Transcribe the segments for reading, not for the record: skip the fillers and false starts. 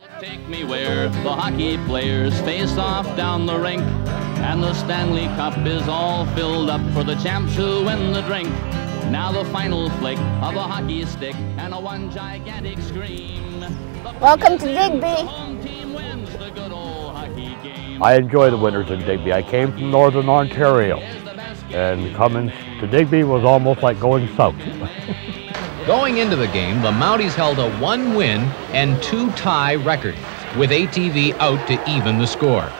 Take me where the hockey players face off down the rink, and the Stanley Cup is all filled up for the champs who win the drink. Now the final flick of a hockey stick and a one gigantic scream. Welcome to Digby. I enjoy the winters in Digby. I came from Northern Ontario, and coming to Digby was almost like going south. Going into the game, the Mounties held a 1-win and 2-tie record, with ATV out to even the score.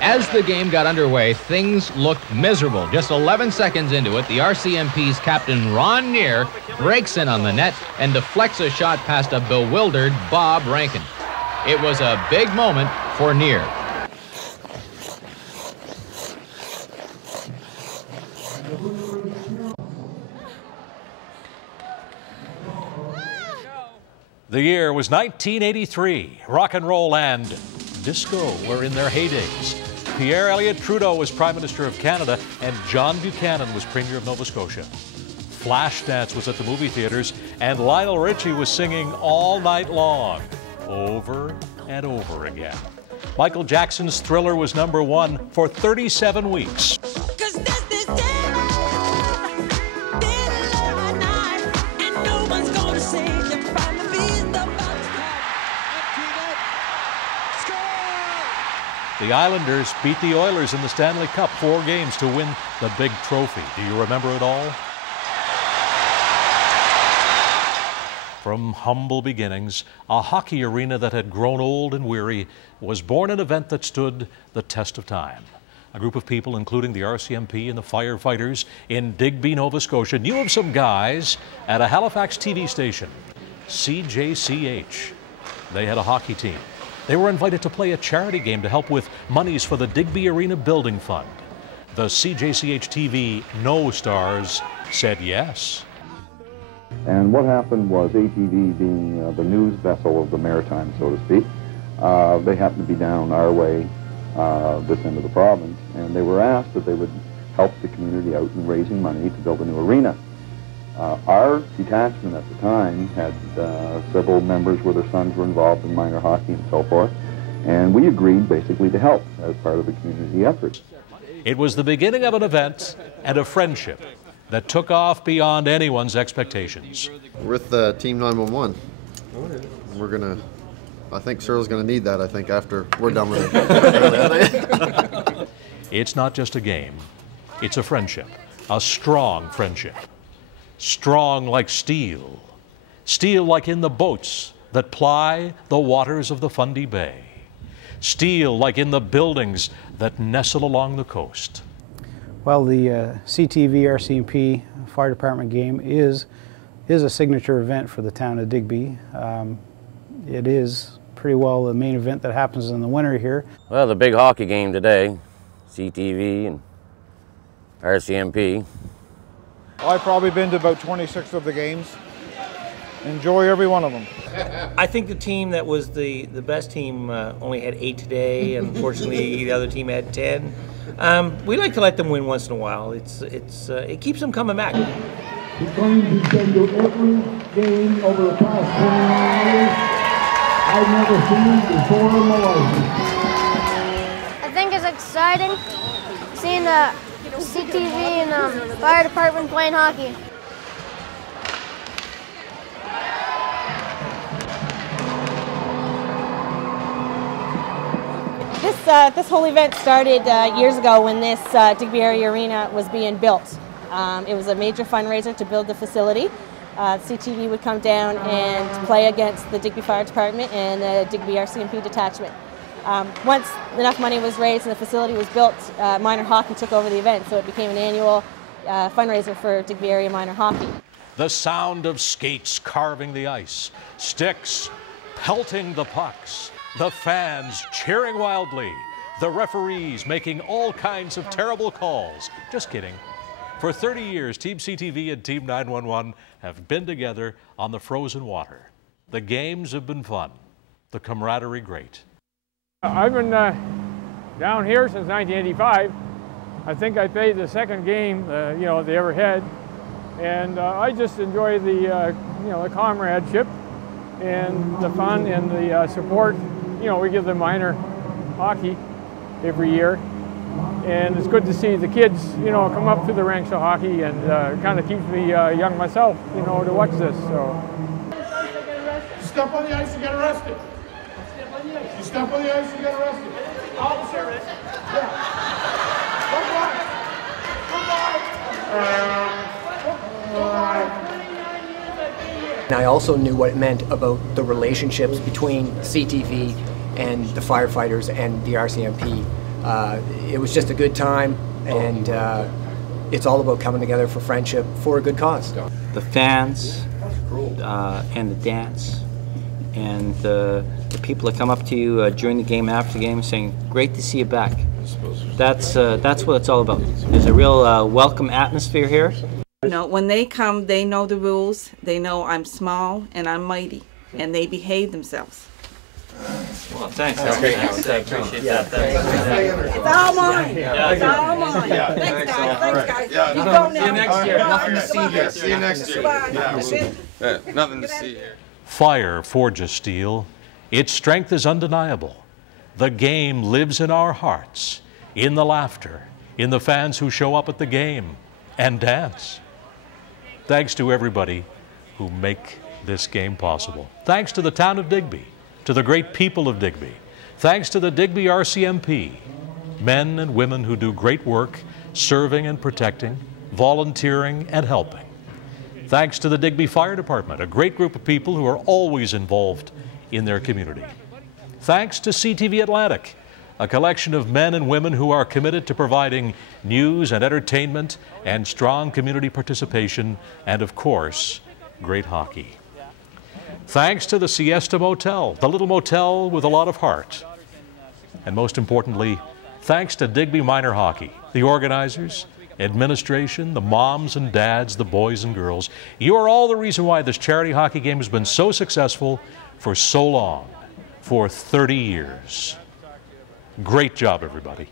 As the game got underway, things looked miserable. Just 11 seconds into it, the RCMP's captain, Ron Neer, breaks in on the net and deflects a shot past a bewildered Bob Rankin. It was a big moment for Neer. The year was 1983. Rock and roll and disco were in their heydays. Pierre Elliott Trudeau was Prime Minister of Canada, and John Buchanan was Premier of Nova Scotia. Flashdance was at the movie theaters, and Lionel Richie was singing all night long, over and over again. Michael Jackson's Thriller was #1 for 37 weeks. The Islanders beat the Oilers in the Stanley Cup 4 games to win the big trophy. Do you remember it all? From humble beginnings, a hockey arena that had grown old and weary was born an event that stood the test of time. A group of people, including the RCMP and the firefighters in Digby, Nova Scotia, knew of some guys at a Halifax TV station, CJCH. They had a hockey team. They were invited to play a charity game to help with monies for the Digby Arena Building Fund. The CJCH TV No Stars said yes. And what happened was ATV being the news vessel of the Maritime, so to speak, they happened to be down our way, this end of the province, and they were asked that they would help the community out in raising money to build a new arena. Our detachment at the time had several members where their sons were involved in minor hockey and so forth, and we agreed basically to help as part of the community effort. It was the beginning of an event and a friendship that took off beyond anyone's expectations. With Team 911, I think Cyril's gonna need that, I think, after we're done with it. It's not just a game, it's a friendship, a strong friendship. Strong like steel, steel like in the boats that ply the waters of the Fundy Bay, steel like in the buildings that nestle along the coast. Well, the CTV RCMP Fire Department game is a signature event for the town of Digby. It is pretty well the main event that happens in the winter here. Well, the big hockey game today, CTV and RCMP. I've probably been to about 26 of the games. Enjoy every one of them. I think the team that was the best team only had 8 today. Unfortunately, the other team had 10. We like to let them win once in a while. It keeps them coming back. We're going to send you every game over the past 20 years I've never seen before in my life. I think it's exciting seeing the CTV and fire department playing hockey. This whole event started years ago when this Digby Area Arena was being built. It was a major fundraiser to build the facility. CTV would come down and play against the Digby Fire Department and the Digby RCMP detachment. Once enough money was raised and the facility was built, minor hockey took over the event, so it became an annual fundraiser for Digby Area minor hockey. The sound of skates carving the ice, sticks pelting the pucks, the fans cheering wildly, the referees making all kinds of terrible calls. Just kidding. For 30 years, Team CTV and Team 911 have been together on the frozen water. The games have been fun, the camaraderie great. I've been down here since 1985. I think I played the second game, they ever had, and I just enjoy the, the comradeship and the fun and the support you know, we give them minor hockey every year. And it's good to see the kids, you know, come up through the ranks of hockey, and kind of keeps me young myself, you know, to watch this. So. Step on the ice and get arrested. You step on the ice and get arrested. Officer. Yeah. And I also knew what it meant about the relationships between CTV and the firefighters and the RCMP. It was just a good time, and it's all about coming together for friendship for a good cause. The fans and the dance and the people that come up to you during the game, after the game, saying, "Great to see you back." That's what it's all about. There's a real welcome atmosphere here. You know, when they come, they know the rules. They know I'm small and I'm mighty, and they behave themselves. Well, thanks. That's great. I appreciate that. It's all mine. It's all mine. Thanks, guys. Thanks, guys. Keep going now. See you next year. Nothing to see here. See you next year. Nothing to see here. Fire forges steel. Its strength is undeniable. The game lives in our hearts, in the laughter, in the fans who show up at the game and dance. Thanks to everybody who make this game possible. Thanks to the town of Digby, to the great people of Digby. Thanks to the Digby RCMP, men and women who do great work serving and protecting, volunteering and helping. Thanks to the Digby Fire Department, a great group of people who are always involved in their community. Thanks to CTV Atlantic, a collection of men and women who are committed to providing news and entertainment and strong community participation, and of course, great hockey. Thanks to the Siesta Motel, the little motel with a lot of heart. And most importantly, thanks to Digby Minor Hockey, the organizers, administration, the moms and dads, the boys and girls. You are all the reason why this charity hockey game has been so successful for so long, for 30 years. Great job, everybody.